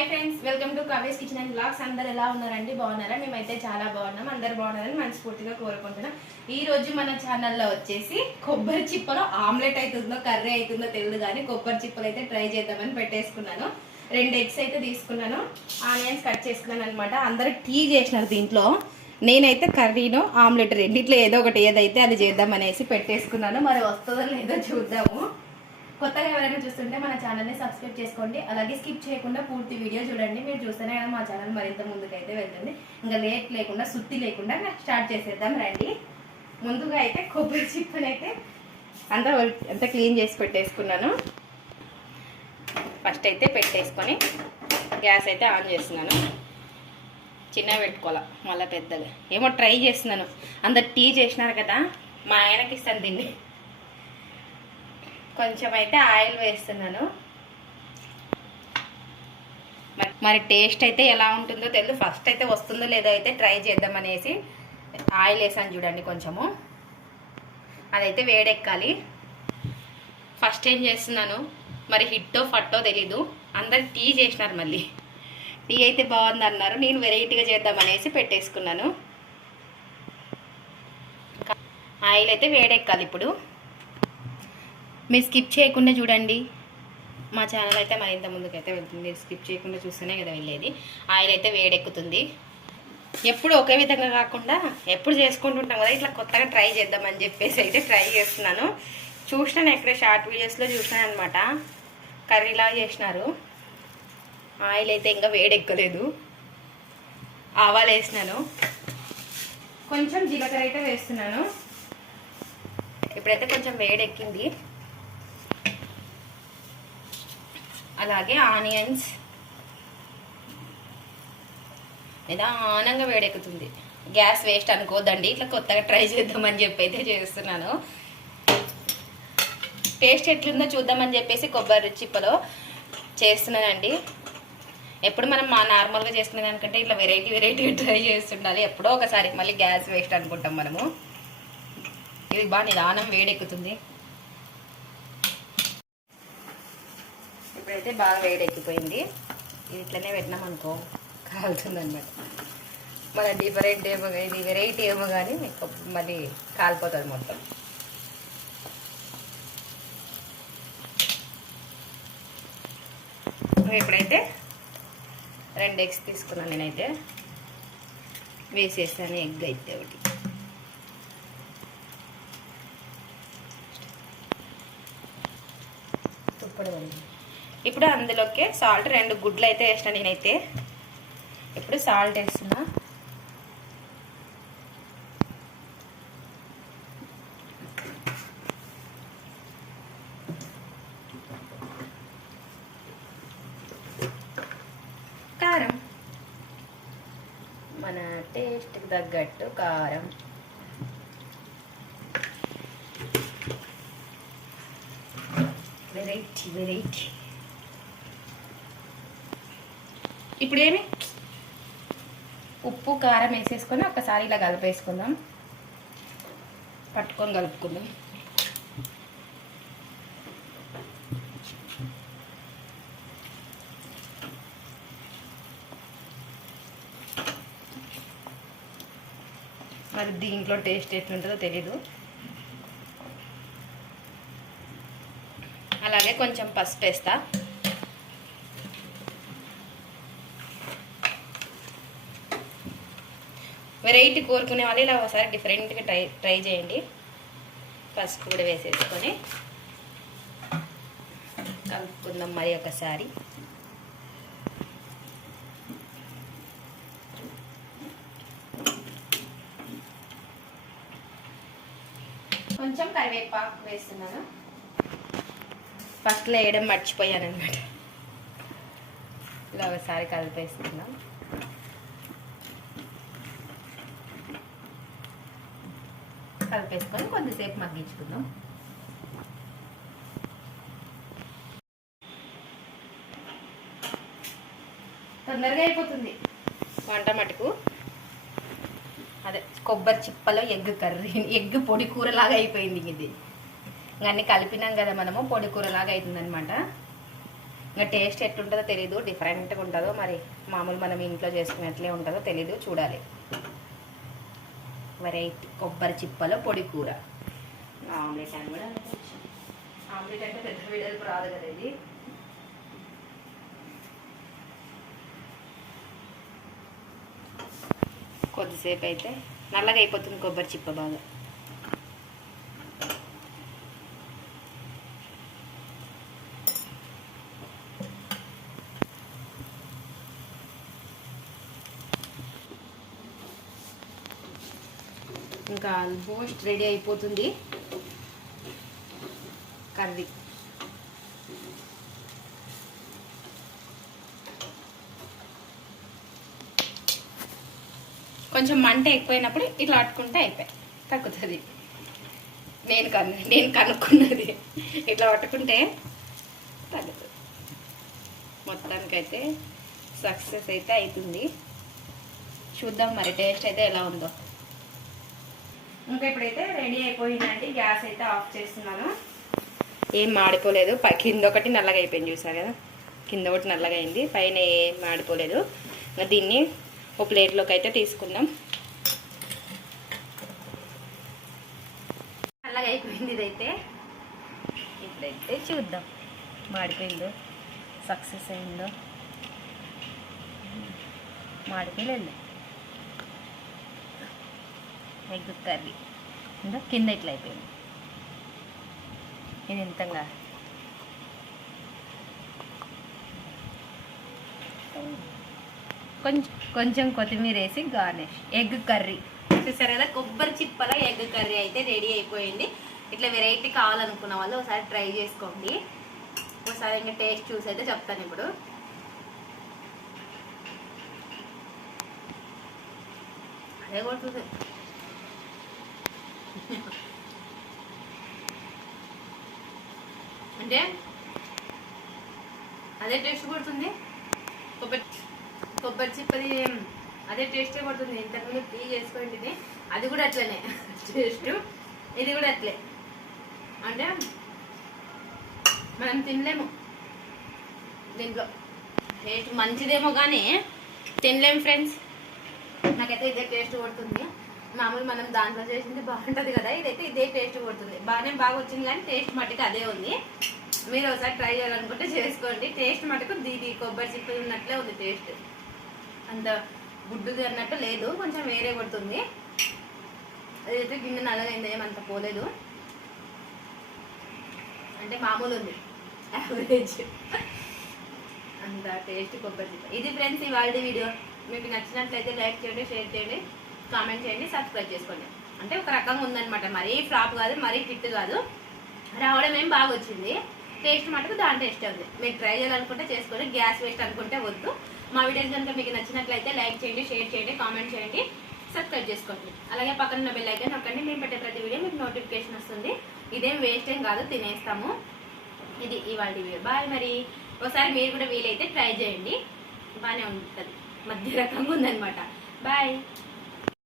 Hi friends welcome to కవేస్ kitchen and blogs. అందరు ఎలా ఉన్నారండి? బాగున్నారా? మేమైతే చాలా బాగున్నాం. అందరు బాగున్నారని మనస్ఫూర్తిగా కోరుకుంటున్నాం. ఈ రోజు మన ఛానల్లో వచ్చేసి కొబ్బరి చిప్పలో ఆమ్లెట్ అవుతుందో కర్రీ అవుతుందో తెలియదు కానీ కొబ్బరి చిప్పలు అయితే ట్రై చేద్దామని పెట్టేసుకున్నాను. రెండు ఎగ్స్ అయితే తీసుకున్నాను. ఆనియన్స్ కట్ చేసుకున్నాను అనమాట అందరు టీ చేసినారు దీంట్లో. నేనైతే కర్రీను ఆమ్లెట్ రెండిట్లో ఏదో ఒకటి ఏదైతే అది చేద్దామనేసి పెట్టేసుకున్నాను. మరి వస్తుందో లేదో చూద్దాము. కొత్తగా ఎవరైనా చూస్తుంటే మన ఛానల్ని సబ్స్క్రైబ్ చేసుకోండి. అలాగే స్కిప్ చేయకుండా పూర్తి వీడియో చూడండి. మీరు చూస్తేనే కదా మా ఛానల్ మరింత ముందుకైతే వెళ్తుంది. ఇంకా లేట్ లేకుండా సుత్తి లేకుండా స్టార్ట్ చేసేద్దాం రండి. ముందుగా అయితే కొబ్బరి చిప్పని అయితే అంతా అంతా క్లీన్ చేసి పెట్టేసుకున్నాను. ఫస్ట్ అయితే పెట్టేసుకొని గ్యాస్ అయితే ఆన్ చేస్తున్నాను. చిన్నగా పెట్టుకోవాలా? మళ్ళీ పెద్దగా. ఏమో ట్రై చేస్తున్నాను. అందరు టీ చేసినారు కదా? మా ఆయనకి ఇస్తాను దీన్ని కొంచెం అయితే ఆయిల్ వేస్తున్నాను. మరి- మరి టేస్ట్ అయితే ఎలా ఉంటుందో తెలియదు ఫస్ట్ అయితే వస్తుందో లేదో అయితే ట్రై చేద్దామనేసి ఆయిల్ వేసాను చూడండి కొంచెము. అదైతే వేడెక్కాలి. ఫస్ట్ ఏం చేస్తున్నాను? మరి హిట్టో ఫట్టో తెలీదు. అందరు టీ చేసినారు మళ్ళీ. టీ అయితే బాగుంది అన్నారు నేను వెరైటీగా చేద్దామనేసి పెట్టేసుకున్నాను. ఆయిల్ అయితే వేడెక్కాలి ఇప్పుడు. మీరు స్కిప్ చేయకుండా చూడండి. మా ఛానల్ అయితే మరింత ముందుకైతే వెళ్తుంది. మీరు స్కిప్ చేయకుండా చూస్తేనే కదా వెళ్ళేది. ఆయిల్ అయితే వేడెక్కుతుంది. ఎప్పుడు ఒకే విధంగా కాకుండా ఎప్పుడు చేసుకుంటుంటాం కదా ఇట్లా కొత్తగా ట్రై చేద్దామని చెప్పేసి అయితే ట్రై చేస్తున్నాను. చూసినాను ఎక్కడ షార్ట్ వీడియోస్లో చూసినాను అనమాట కర్రీలా చేసినారు. ఆయిల్ అయితే ఇంకా వేడెక్కలేదు. ఆవాలు వేసినాను. కొంచెం జీలకర్ర అయితే వేస్తున్నాను. ఇప్పుడైతే కొంచెం వేడెక్కింది. అలాగే ఆనియన్స్. నిదానంగా వేడెక్కుతుంది. గ్యాస్ వేస్ట్ అనుకోవద్దండి ఇట్లా కొత్తగా ట్రై చేద్దామని చెప్పి అయితే చేస్తున్నాను. టేస్ట్ ఎట్లుందో చూద్దామని చెప్పేసి కొబ్బరి చిప్పలో చేస్తున్నానండి. ఎప్పుడు మనం మా నార్మల్గా చేసుకునే దానికంటే ఇట్లా వెరైటీ వెరైటీగా ట్రై చేస్తుండాలి. ఎప్పుడో ఒకసారి మళ్ళీ గ్యాస్ వేస్ట్ అనుకుంటాం మనము. ఇది బాగా నిదానం వేడెక్కుతుంది. ఇప్పుడైతే బాగా వేడెక్కిపోయింది ఇది ఇట్లనే పెట్టినాం అనుకో కాలుతుందనమాట మన డిఫరెంట్ ఏమో ఇది వెరైటీ ఏమో కానీ మీకు మళ్ళీ కాలిపోతుంది మొత్తం. ఇప్పుడైతే రెండు ఎగ్స్ తీసుకున్నాను నేనైతే. వేసేసాను ఎగ్ అయితే ఒకటి. ఇప్పుడు ఇప్పుడు అందులోకి సాల్ట్ రెండు గుడ్లు అయితే వేసిన నేనైతే. ఇప్పుడు సాల్ట్ వేస్తున్నా. కారం. మన టేస్ట్కి తగ్గట్టు కారం. Variety variety. ఇప్పుడు ఏమి ఉప్పు కారం వేసేసుకొని ఒకసారి ఇలా కలిపేసుకుందాం. పట్టుకొని కలుపుకుందాం. మరి దీంట్లో టేస్ట్ ఎట్లుంటుందో తెలీదు. అలాగే కొంచెం పసుపు వేస్తా వెరైటీ కోరుకునే వాళ్ళు ఇలా ఒకసారి డిఫరెంట్గా ట్రై ట్రై చేయండి. పసుపు కూడా వేసేసుకొని కలుపుకుందాం మరి ఒకసారి. కొంచెం కరివేపాకు వేస్తున్నాను. ఫస్ట్లో వేయడం మర్చిపోయాను అనమాట ఇలా ఒకసారి కలిపేస్తున్నాం కలిపేసుకొని కొద్దిసేపు మగ్గించుకుందాం. తొందరగా అయిపోతుంది. వంట మటుకు? అదే కొబ్బరి చిప్పలో ఎగ్ కర్రీ ఎగ్ పొడి కూరలాగా అయిపోయింది ఇది. ఇంకా అన్ని కలిపినాం కదా మనము పొడి కూరలాగా అవుతుంది అనమాట ఇంకా టేస్ట్ ఎట్లుంటుందో తెలీదు డిఫరెంట్గా ఉంటుందో మరి మామూలు మనం ఇంట్లో చేసుకున్నట్లే ఉంటుందో తెలీదు చూడాలి. వెరైటీ కొబ్బరి చిప్పలో పొడి కూర. ఆమ్లెట్ అని కూడా ఆమ్లెట్ అంటే పెద్ద వీడల్పు రాదు కదా ఇది. కొద్దిసేపు అయితే నల్లగా అయిపోతుంది కొబ్బరి చిప్ప బాగా. ఇంకా ఆల్మోస్ట్ రెడీ అయిపోతుంది. కర్రీ. కొంచెం మంట ఎక్కువైనప్పుడు ఇట్లా అట్టుకుంటే అయిపోయి తగ్గుతుంది. నేను కను నేను కనుక్కున్నది. ఇట్లా పట్టుకుంటే తగ్గుతుంది. మొత్తానికైతే సక్సెస్ అయితే అవుతుంది చూద్దాం మరి టేస్ట్ అయితే ఎలా ఉందో. ఇంకా ఇప్పుడైతే రెడీ అయిపోయిందండి. గ్యాస్ అయితే ఆఫ్ చేస్తున్నాను. ఏం మాడిపోలేదు. పై కింద ఒకటి నల్లగా అయిపోయింది చూసారు కదా? కింద ఒకటి నల్లగా అయింది. పైన ఏం మాడిపోలేదు. ఇంకా దీన్ని ఒక ప్లేట్లోకి అయితే తీసుకుందాం. నల్లగా అయిపోయింది ఇదైతే. ఇప్పుడైతే చూద్దాం. మాడిపోయిందో? సక్సెస్ అయిందో? మాడిపోయలేదు ఎగ్ కర్రీ ఇంకా కింద ఇట్లా అయిపోయింది. ఇది ఇంతంగా కొంచెం కొంచెం కొత్తిమీర వేసి గార్నిష్. Egg curry. చూసారు కదా కొబ్బరి చిప్పల ఎగ్ కర్రీ అయితే రెడీ అయిపోయింది. ఇట్లా వెరైటీ కావాలనుకున్న వాళ్ళు ఒకసారి ట్రై చేసుకోండి. ఒకసారి ఇంకా టేస్ట్ చూసి అయితే చెప్తాను ఇప్పుడు. అదే కూడా చూసారు అంటే అదే టేస్ట్ కొడుతుంది? కొబ్బరి కొబ్బరి చిప్పది అదే టేస్టే కొడుతుంది. ఇంతకుముందు టీ చేసుకోండి అది కూడా అట్లనే. టేస్ట్ ఇది కూడా అట్లే. అంటే మనం తినలేము దీంట్లో. టేస్ట్ మంచిదేమో కానీ తినలేము ఫ్రెండ్స్. నాకైతే ఇదే టేస్ట్ కొడుతుంది. మామూలు మనం దాంట్లో చేసింది బాగుంటుంది కదా ఇదైతే ఇదే టేస్ట్ కొడుతుంది. బాగానే బాగా వచ్చింది కానీ టేస్ట్ మటుకు అదే ఉంది. మీరు ఒకసారి ట్రై చేయాలనుకుంటే చేసుకోండి. టేస్ట్ మటుకు దీది కొబ్బరి చిప్పు ఉన్నట్లే ఉంది టేస్ట్. అంత గుడ్డుది అన్నట్టు లేదు కొంచెం వేరే కొడుతుంది. అదైతే గిన్నె నల్లగైంది ఏమంత పోలేదు. అంటే మామూలు ఉంది. యావరేజ్ అంత టేస్ట్ కొబ్బరి చిప్ప. ఇది ఫ్రెండ్స్ ఇవాళ వీడియో. మీకు నచ్చినట్లయితే లైక్ చేయండి షేర్ చేయండి. కామెంట్ చేయండి సబ్స్క్రైబ్ చేసుకోండి. అంటే ఒక రకంగా ఉందనమాట మరీ ఫ్లాప్ కాదు మరీ ఫిట్ కాదు. రావడం ఏం బాగా వచ్చింది. టేస్ట్ మటుకు దాని టేస్ట్ అవుతుంది మీరు ట్రై చేయాలనుకుంటే చేసుకోండి గ్యాస్ వేస్ట్ అనుకుంటే వద్దు. మా వీడియోస్ కనుక మీకు నచ్చినట్లయితే లైక్ చేయండి షేర్ చేయండి కామెంట్ చేయండి సబ్స్క్రైబ్ చేసుకోండి. అలాగే పక్కన ఉన్న బెల్ ఐకన్ నొక్కండి. మేము పెట్టే ప్రతి వీడియో మీకు నోటిఫికేషన్ వస్తుంది. ఇదేం వేస్ట్ ఏం కాదు తినేస్తాము. ఇది ఇవాళ వీడియో బాయ్ మరి. ఒకసారి మీరు కూడా వీలైతే ట్రై చేయండి. బాగానే ఉంటుంది. మధ్య రకంగా ఉందన్నమాట. బాయ్